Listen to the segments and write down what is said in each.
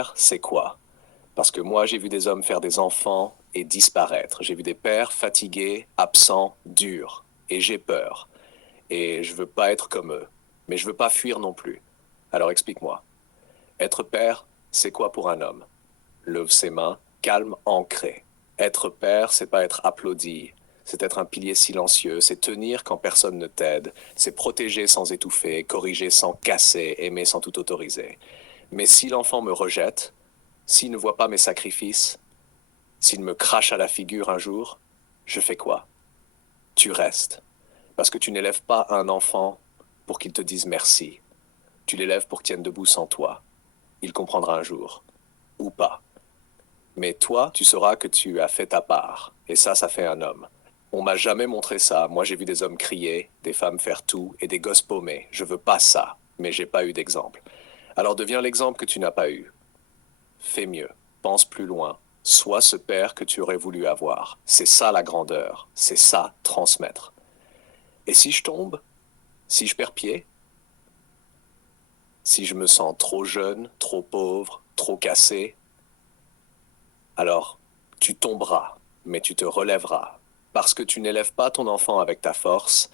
père, c'est quoi? Parce que moi, j'ai vu des hommes faire des enfants et disparaître. J'ai vu des pères fatigués, absents, durs. Et j'ai peur. Et je veux pas être comme eux. Mais je veux pas fuir non plus. Alors explique-moi. Être père, c'est quoi pour un homme? Lève ses mains, calme, ancré. Être père, c'est pas être applaudi. C'est être un pilier silencieux, c'est tenir quand personne ne t'aide, c'est protéger sans étouffer, corriger sans casser, aimer sans tout autoriser. Mais si l'enfant me rejette, s'il ne voit pas mes sacrifices, s'il me crache à la figure un jour, je fais quoi? Tu restes. Parce que tu n'élèves pas un enfant pour qu'il te dise merci. Tu l'élèves pour qu'il tienne debout sans toi. Il comprendra un jour. Ou pas. Mais toi, tu sauras que tu as fait ta part. Et ça fait un homme. On m'a jamais montré ça. Moi, j'ai vu des hommes crier, des femmes faire tout et des gosses paumer. Je veux pas ça. Mais j'ai pas eu d'exemple. Alors deviens l'exemple que tu n'as pas eu. Fais mieux. Pense plus loin. Sois ce père que tu aurais voulu avoir. C'est ça la grandeur. C'est ça transmettre. Et si je tombe? Si je perds pied? Si je me sens trop jeune, trop pauvre, trop cassé? Alors, tu tomberas, mais tu te relèveras. Parce que tu n'élèves pas ton enfant avec ta force,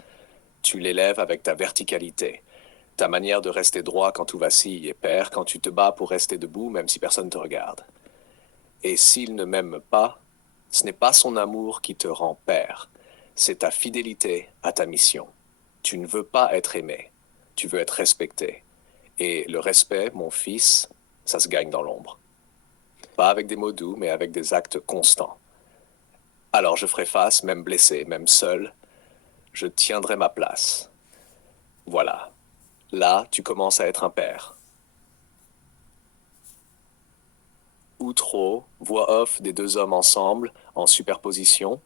tu l'élèves avec ta verticalité, ta manière de rester droit quand tout vacille et perd, quand tu te bats pour rester debout même si personne ne te regarde. Et s'il ne m'aime pas, ce n'est pas son amour qui te rend père, c'est ta fidélité à ta mission. Tu ne veux pas être aimé, tu veux être respecté. Et le respect, mon fils, ça se gagne dans l'ombre. Pas avec des mots doux, mais avec des actes constants. Alors je ferai face, même blessé, même seul, je tiendrai ma place. Voilà. Là, tu commences à être un père. Outro, voix off des deux hommes ensemble, en superposition.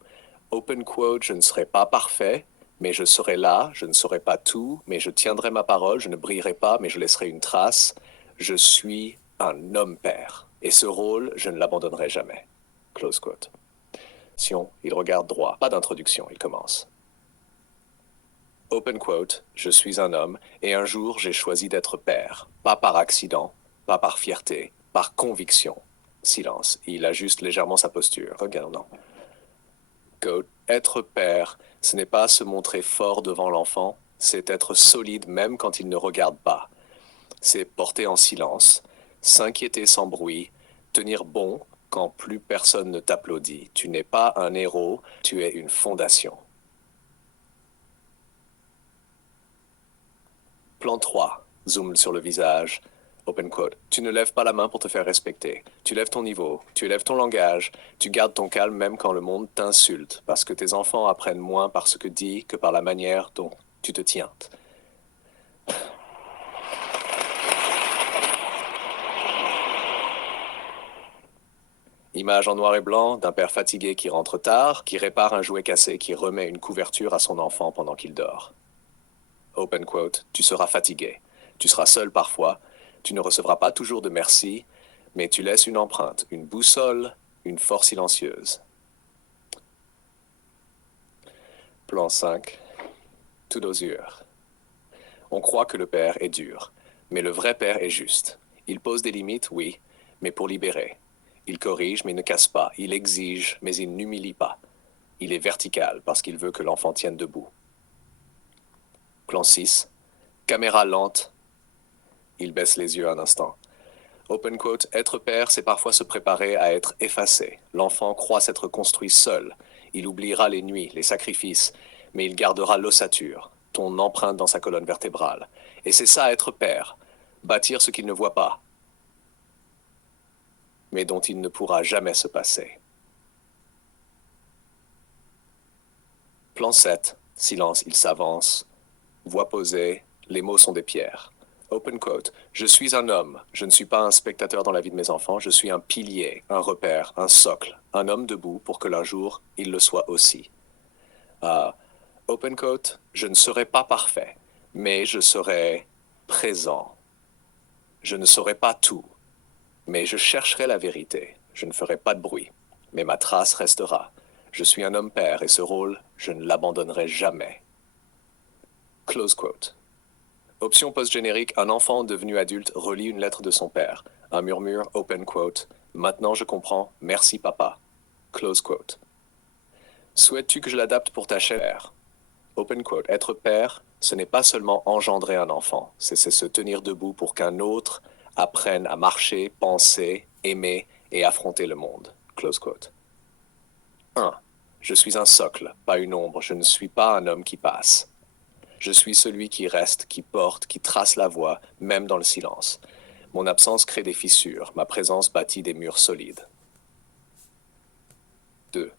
Open quote, je ne serai pas parfait, mais je serai là, je ne saurai pas tout, mais je tiendrai ma parole, je ne brillerai pas, mais je laisserai une trace. Je suis un homme-père. Et ce rôle, je ne l'abandonnerai jamais. Close quote. Sion, il regarde droit. Pas d'introduction, il commence. Open quote, je suis un homme, et un jour j'ai choisi d'être père. Pas par accident, pas par fierté, par conviction. Silence, il ajuste légèrement sa posture. Regardons. Quote, être père, ce n'est pas se montrer fort devant l'enfant, c'est être solide même quand il ne regarde pas. C'est porter en silence, s'inquiéter sans bruit, tenir bon quand plus personne ne t'applaudit. Tu n'es pas un héros, tu es une fondation. Plan 3. Zoom sur le visage. Open quote. Tu ne lèves pas la main pour te faire respecter. Tu lèves ton niveau, tu élèves ton langage, tu gardes ton calme même quand le monde t'insulte, parce que tes enfants apprennent moins par ce que dit que par la manière dont tu te tiens. Image en noir et blanc d'un père fatigué qui rentre tard, qui répare un jouet cassé, qui remet une couverture à son enfant pendant qu'il dort. Open quote, tu seras fatigué. Tu seras seul parfois. Tu ne recevras pas toujours de merci, mais tu laisses une empreinte, une boussole, une force silencieuse. Plan 5. Tout dosure. On croit que le père est dur, mais le vrai père est juste. Il pose des limites, oui, mais pour libérer. Il corrige, mais ne casse pas. Il exige, mais il n'humilie pas. Il est vertical parce qu'il veut que l'enfant tienne debout. Plan 6. Caméra lente. Il baisse les yeux un instant. Open quote, être père, c'est parfois se préparer à être effacé. L'enfant croit s'être construit seul. Il oubliera les nuits, les sacrifices, mais il gardera l'ossature, ton empreinte dans sa colonne vertébrale. Et c'est ça être père, bâtir ce qu'il ne voit pas, mais dont il ne pourra jamais se passer. Plan 7, silence, il s'avance, voix posée, les mots sont des pierres. Open quote, je suis un homme, je ne suis pas un spectateur dans la vie de mes enfants, je suis un pilier, un repère, un socle, un homme debout pour que l'un jour, il le soit aussi. Open quote, je ne serai pas parfait, mais je serai présent. Je ne saurai pas tout, mais je chercherai la vérité. Je ne ferai pas de bruit, mais ma trace restera. Je suis un homme père et ce rôle, je ne l'abandonnerai jamais. Close quote. Option post-générique, un enfant devenu adulte relit une lettre de son père. Un murmure, open quote. Maintenant je comprends, merci papa. Close quote. Souhaites-tu que je l'adapte pour ta chair? Open quote. Être père, ce n'est pas seulement engendrer un enfant, c'est se tenir debout pour qu'un autre apprenne à marcher, penser, aimer et affronter le monde. Close quote. 1. Je suis un socle, pas une ombre, je ne suis pas un homme qui passe. Je suis celui qui reste, qui porte, qui trace la voie, même dans le silence. Mon absence crée des fissures, ma présence bâtit des murs solides. 2.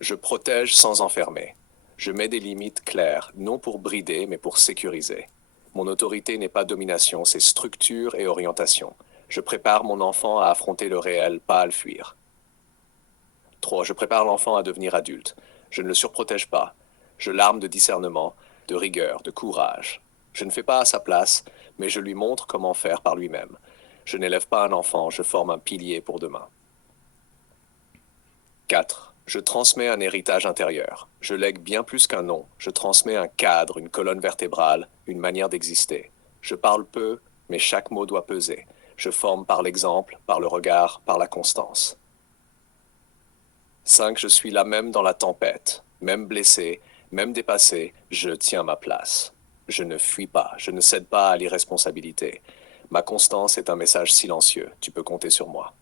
Je protège sans enfermer. Je mets des limites claires, non pour brider, mais pour sécuriser. Mon autorité n'est pas domination, c'est structure et orientation. Je prépare mon enfant à affronter le réel, pas à le fuir. 3. Je prépare l'enfant à devenir adulte. Je ne le surprotège pas. Je l'arme de discernement, de rigueur, de courage. Je ne fais pas à sa place, mais je lui montre comment faire par lui-même. Je n'élève pas un enfant, je forme un pilier pour demain. 4. Je transmets un héritage intérieur. Je lègue bien plus qu'un nom. Je transmets un cadre, une colonne vertébrale, une manière d'exister. Je parle peu, mais chaque mot doit peser. Je forme par l'exemple, par le regard, par la constance. 5. Je suis là même dans la tempête. Même blessé, même dépassé, je tiens ma place. Je ne fuis pas, je ne cède pas à l'irresponsabilité. Ma constance est un message silencieux. Tu peux compter sur moi.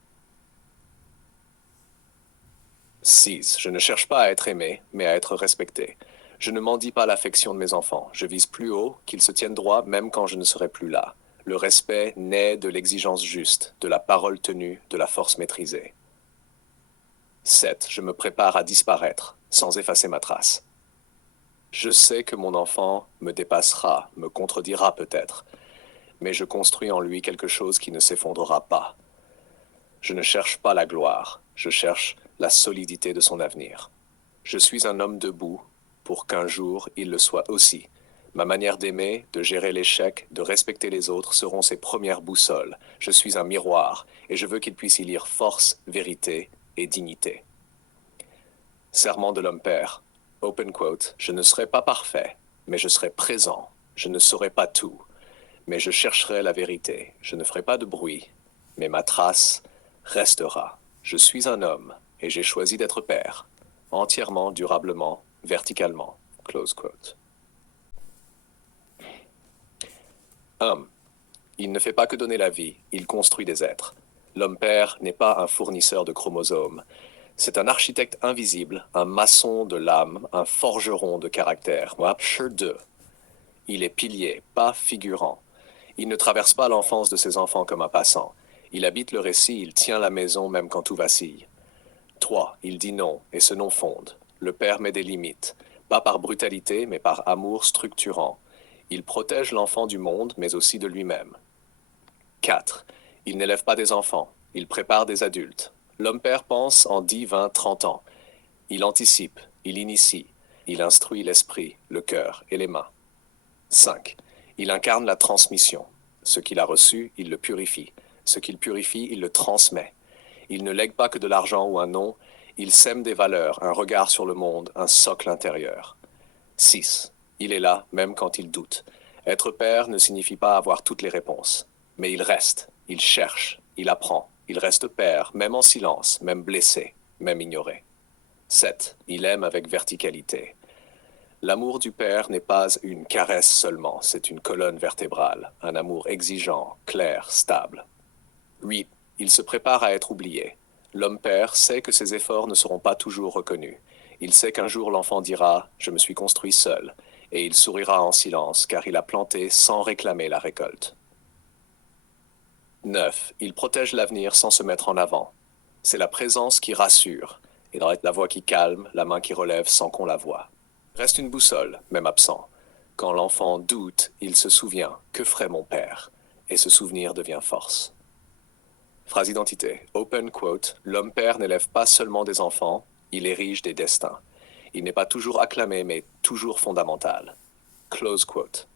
6. Je ne cherche pas à être aimé, mais à être respecté. Je ne mendie pas l'affection de mes enfants. Je vise plus haut, qu'ils se tiennent droit même quand je ne serai plus là. Le respect naît de l'exigence juste, de la parole tenue, de la force maîtrisée. 7. Je me prépare à disparaître, sans effacer ma trace. Je sais que mon enfant me dépassera, me contredira peut-être, mais je construis en lui quelque chose qui ne s'effondrera pas. Je ne cherche pas la gloire, je cherche la solidité de son avenir. Je suis un homme debout pour qu'un jour il le soit aussi. Ma manière d'aimer, de gérer l'échec, de respecter les autres seront ses premières boussoles. Je suis un miroir et je veux qu'il puisse y lire force, vérité et dignité. Serment de l'homme père. Open quote. Je ne serai pas parfait, mais je serai présent. Je ne saurai pas tout, mais je chercherai la vérité. Je ne ferai pas de bruit, mais ma trace restera. Je suis un homme et j'ai choisi d'être père, entièrement, durablement, verticalement. Close quote. Homme. Il ne fait pas que donner la vie, il construit des êtres. L'homme-père n'est pas un fournisseur de chromosomes. C'est un architecte invisible, un maçon de l'âme, un forgeron de caractère. Il est pilier, pas figurant. Il ne traverse pas l'enfance de ses enfants comme un passant. Il habite le récit, il tient la maison même quand tout vacille. 3. Il dit non, et ce non fonde. Le père met des limites, pas par brutalité, mais par amour structurant. Il protège l'enfant du monde, mais aussi de lui-même. 4. Il n'élève pas des enfants, il prépare des adultes. L'homme-père pense en 10, 20, 30 ans. Il anticipe, il initie, il instruit l'esprit, le cœur et les mains. 5. Il incarne la transmission. Ce qu'il a reçu, il le purifie. Ce qu'il purifie, il le transmet. Il ne lègue pas que de l'argent ou un nom, il sème des valeurs, un regard sur le monde, un socle intérieur. 6. Il est là, même quand il doute. Être père ne signifie pas avoir toutes les réponses. Mais il reste, il cherche, il apprend. Il reste père, même en silence, même blessé, même ignoré. 7. Il aime avec verticalité. L'amour du père n'est pas une caresse seulement, c'est une colonne vertébrale, un amour exigeant, clair, stable. 8. Il se prépare à être oublié. L'homme-père sait que ses efforts ne seront pas toujours reconnus. Il sait qu'un jour l'enfant dira « Je me suis construit seul » et il sourira en silence car il a planté sans réclamer la récolte. 9. Il protège l'avenir sans se mettre en avant. C'est la présence qui rassure, et dans la voix qui calme, la main qui relève sans qu'on la voie. Reste une boussole, même absent. Quand l'enfant doute, il se souvient « Que ferait mon père ?» et ce souvenir devient force. Phrase identité. Open quote. L'homme-père n'élève pas seulement des enfants, il érige des destins. Il n'est pas toujours acclamé, mais toujours fondamental. Close quote.